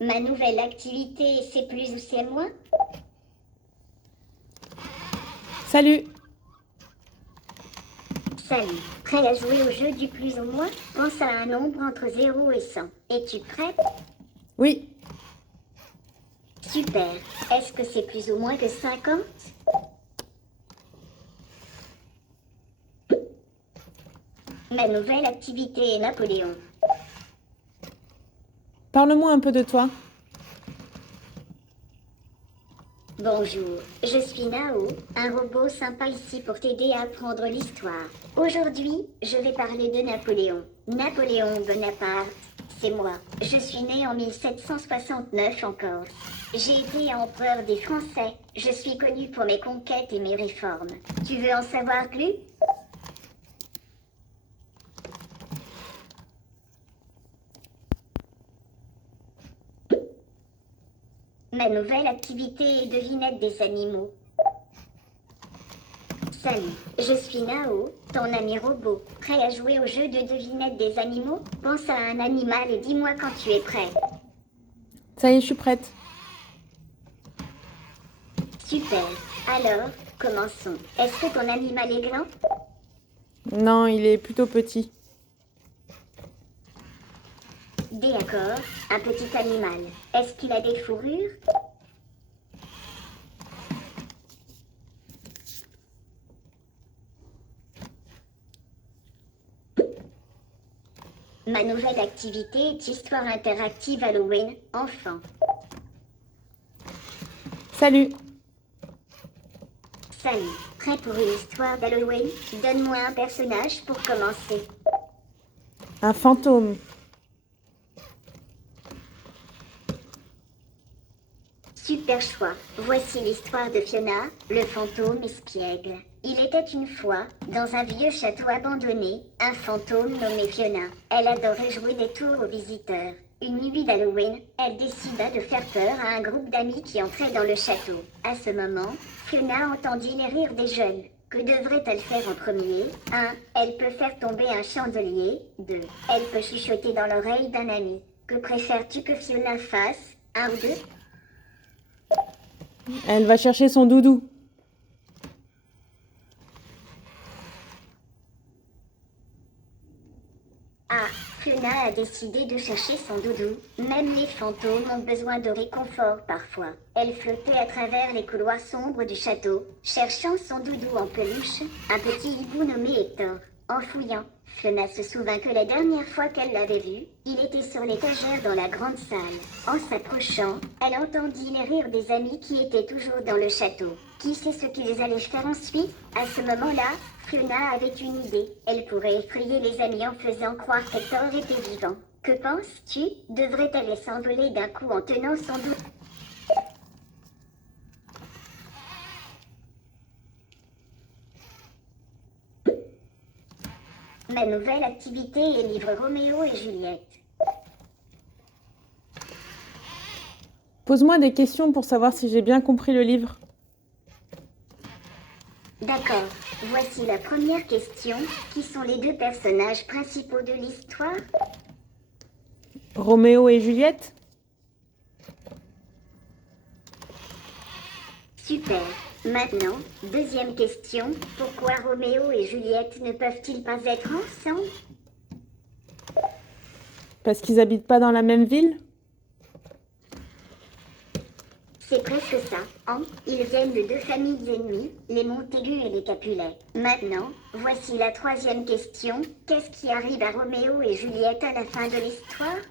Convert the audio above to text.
Ma nouvelle activité, c'est plus ou c'est moins? Salut! Salut. Prêt à jouer au jeu du plus ou moins? Pense à un nombre entre 0 et 100. Es-tu prêt? Oui, Super. Est-ce que c'est plus ou moins que 50? Ma nouvelle activité est Napoléon. parle-moi un peu de toi. Bonjour, je suis Nao, un robot sympa ici pour t'aider à apprendre l'histoire. Aujourd'hui, je vais parler de Napoléon. Napoléon Bonaparte, c'est moi. Je suis né en 1769 en Corse. J'ai été empereur des Français. Je suis connu pour mes conquêtes et mes réformes. Tu veux en savoir plus? Ma nouvelle activité est devinette des animaux. Salut, je suis Nao, ton ami robot. Prêt à jouer au jeu de devinette des animaux? Pense à un animal et dis-moi quand tu es prêt. Ça y est, je suis prête. Super. Alors, commençons. Est-ce que ton animal est grand? Non, il est plutôt petit. D'accord, un petit animal. Est-ce qu'il a des fourrures? Ma nouvelle activité est histoire interactive Halloween, enfant. Salut! Salut, prêt pour une histoire d'Halloween? Donne-moi un personnage pour commencer. Un fantôme. Super choix. Voici l'histoire de Fiona, le fantôme espiègle. Il était une fois, dans un vieux château abandonné, un fantôme nommé Fiona. Elle adorait jouer des tours aux visiteurs. Une nuit d'Halloween, elle décida de faire peur à un groupe d'amis qui entrait dans le château. À ce moment, Fiona entendit les rires des jeunes. Que devrait-elle faire en premier? 1. Elle peut faire tomber un chandelier. 2. Elle peut chuchoter dans l'oreille d'un ami. Que préfères-tu que Fiona fasse? 1 ou 2? Elle va chercher son doudou. Ah, Fiona a décidé de chercher son doudou. Même les fantômes ont besoin de réconfort parfois. Elle flottait à travers les couloirs sombres du château, cherchant son doudou en peluche, un petit hibou nommé Hector. En fouillant, Fiona se souvint que la dernière fois qu'elle l'avait vu, il était sur l'étagère dans la grande salle. En s'approchant, elle entendit les rires des amis qui étaient toujours dans le château. Qui sait ce qu'ils allaient faire ensuite? À ce moment-là, Fiona avait une idée. Elle pourrait effrayer les amis en faisant croire qu'Hector était vivant. Que penses-tu? Devrait-elle s'envoler d'un coup en tenant son doudou? Ma nouvelle activité est livre Roméo et Juliette. Pose-moi des questions pour savoir si j'ai bien compris le livre. D'accord, voici la première question. Qui sont les deux personnages principaux de l'histoire? Roméo et Juliette? Super. Maintenant, deuxième question. Pourquoi Roméo et Juliette ne peuvent-ils pas être ensemble? Parce qu'ils habitent pas dans la même ville? C'est presque ça, hein? Ils viennent de deux familles ennemies, les Montaigu et les Capulet. Maintenant, voici la troisième question. Qu'est-ce qui arrive à Roméo et Juliette à la fin de l'histoire?